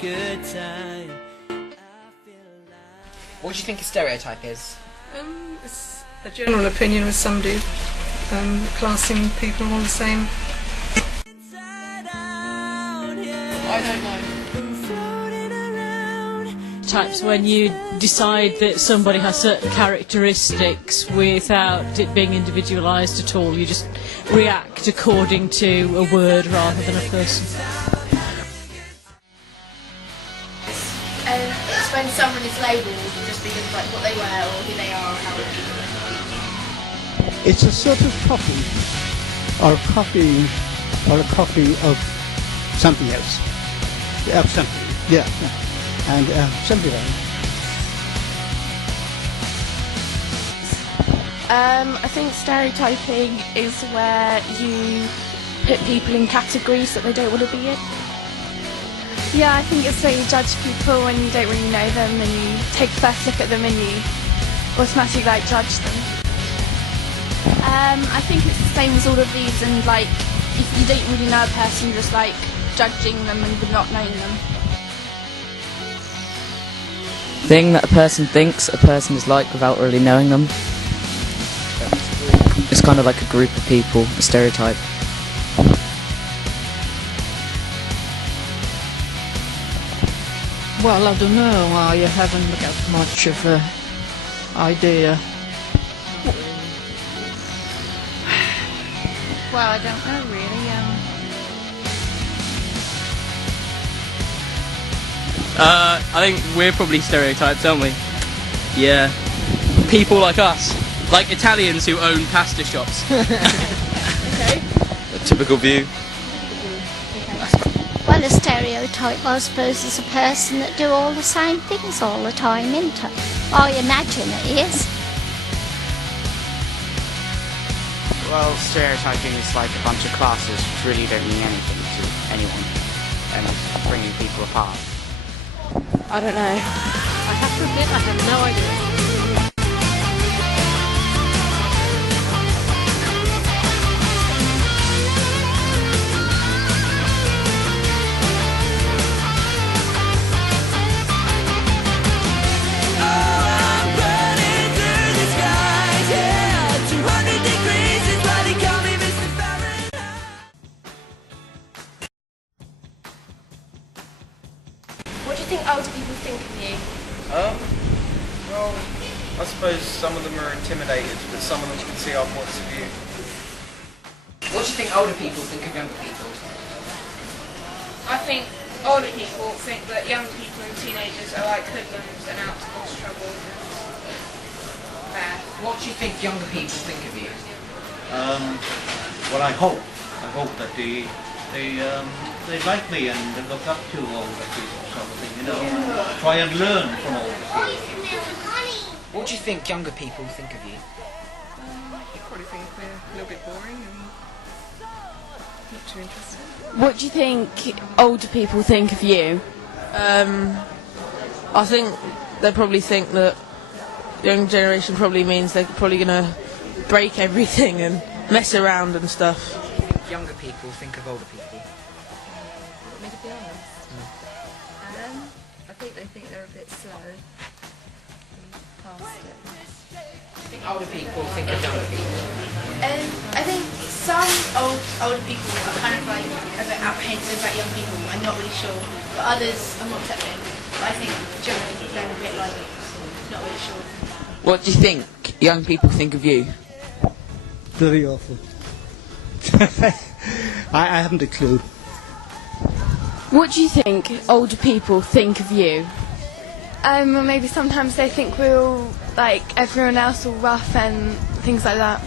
good time. What do you think a stereotype is? It's a general opinion of somebody classing people all the same. I don't know. Types when you decide that somebody has certain characteristics without it being individualised at all. You just react according to a word rather than a person. It's when someone is labelled just because of like what they wear or who they are or how they are. It's a sort of copy or a copy of something else. Of something, yeah. And something like that. I think stereotyping is where you put people in categories that they don't want to be in. Yeah, I think it's where you judge people when you don't really know them and you take the first look at them and you automatically judge them. I think it's the same as all of these, and like if you don't really know a person, just like judging them and not knowing them. Thing that a person thinks a person is like without really knowing them. It's kind of like a group of people, a stereotype. Well, I don't know. I haven't got much of an idea. Well, I don't know really. I think we're probably stereotypes, aren't we? Yeah. People like us. Like Italians who own pasta shops. Okay. A typical view. Well, a stereotype, I suppose, is a person that do all the same things all the time, isn't it? I imagine it is. Well, stereotyping is like a bunch of classes which really don't mean anything to anyone, and it's bringing people apart. I don't know. I have to admit I have no idea. What do you think older people think of you? Well, I suppose some of them are intimidated, but some of them can see our points of view. What do you think older people think of younger people? I think older people think that young people and teenagers are like hoodlums and out to cause trouble and bad. What do you think younger people think of you? Well, I hope that they like me and they look up to older people, sort of thing, you know. Try and learn from older people. What do you think younger people think of you? I probably think we're a little bit boring and not too interesting. What do you think older people think of you? I think they probably think that the young generation probably means they're probably going to break everything and mess around and stuff. What do you think younger people think of older people? Me to be honest, I think they think they're a bit slow. Past it. I think older people think of younger people. I think some older people are kind of like a bit apprehensive about young people and not really sure, but others are more accepting. But I think generally they're a bit like not really sure. What do you think young people think of you? Very awful. I haven't a clue. What do you think older people think of you? Well, maybe sometimes they think we're all, like everyone else, all rough and things like that.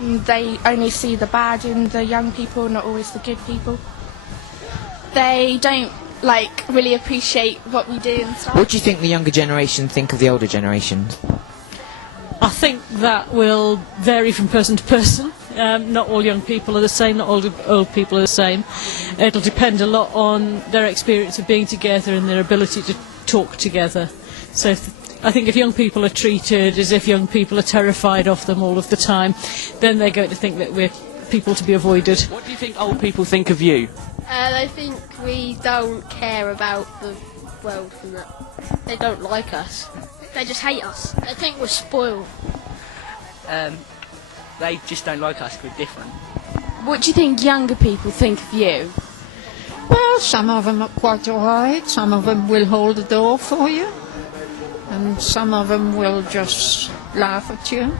They only see the bad in the young people, not always the good people. They don't really appreciate what we do and stuff. What do you think the younger generation think of the older generation? I think that will vary from person to person. Not all young people are the same, not all old people are the same. It'll depend a lot on their experience of being together and their ability to talk together. So I think if young people are treated as if young people are terrified of them all of the time, then they're going to think that we're people to be avoided. What do you think old people think of you? They think we don't care about the world and that. They don't like us. They just hate us. They think we're spoiled. They just don't like us, we're different. What do you think younger people think of you? Well, some of them are quite alright, some of them will hold the door for you, and some of them will just laugh at you.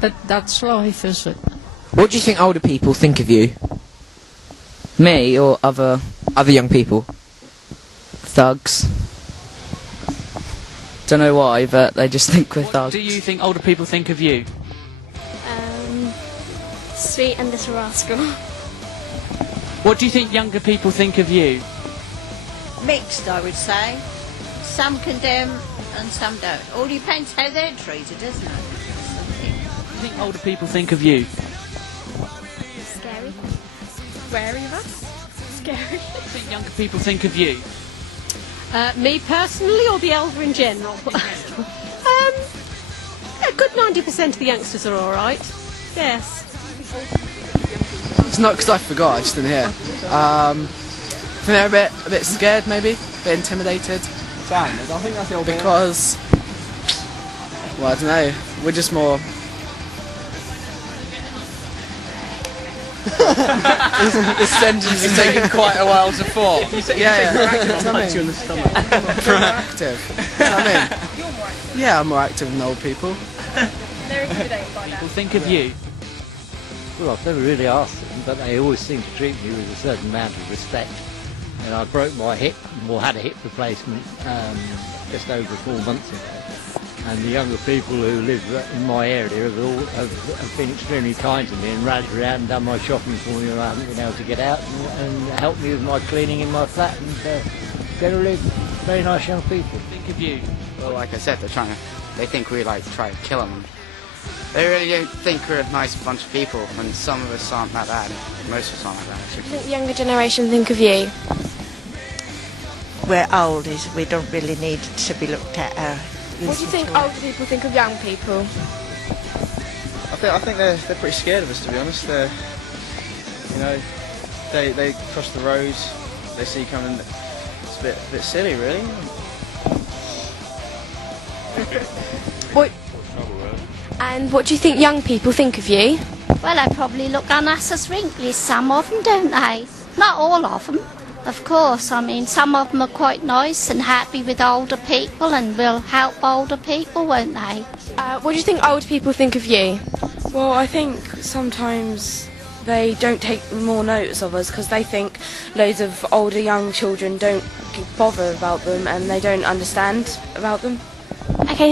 But that's life, is it? What do you think older people think of you? Me or other Other young people? thugs? Don't know why, but they just think we're What thugs. do you think older people think of you? Sweet and little rascal. What do you think younger people think of you? Mixed, I would say. Some condemn and some don't. All depends how they're treated, isn't it? What do you think older people think of you? Scary. Wary of us? Scary. What do you think younger people think of you? Me personally, or the elder in general? A good 90% of the youngsters are alright. Yes. It's not because I forgot, I just didn't hear. I think they're a bit scared, maybe, a bit intimidated. I think that's the old Because, well, I don't know, we're just more... This sentence is taking quite a while to form. Yeah. Punch you in the stomach. Proactive. You know what I mean? Yeah, I'm more active than old people. They're intimidated by that. People think of you? Well, I've never really asked them, but they always seem to treat me with a certain amount of respect. And I broke my hip, or had a hip replacement, just over 4 months ago. And the younger people who live in my area have been extremely kind to me and rallied around and done my shopping for me when I haven't been able to get out, and helped me with my cleaning in my flat. And generally, very nice young people. Think of you? Well, like I said, they think we like try to kill them. They really don't think we're a nice bunch of people, and some of us aren't that bad. Most of us aren't that bad. What do you think the younger generation think of you? We're old, we don't really need to be looked at. What do you think older people think of young people? I think they're pretty scared of us, to be honest. They're, you know, they cross the roads, they see you coming. It's a bit silly, really. And what do you think young people think of you? Well, they probably look on us as wrinkly, some of them, don't they? Not all of them, of course. I mean, some of them are quite nice and happy with older people and will help older people, won't they? What do you think older people think of you? Well, I think sometimes they don't take more notice of us because they think loads of older young children don't bother about them and they don't understand about them. Okay,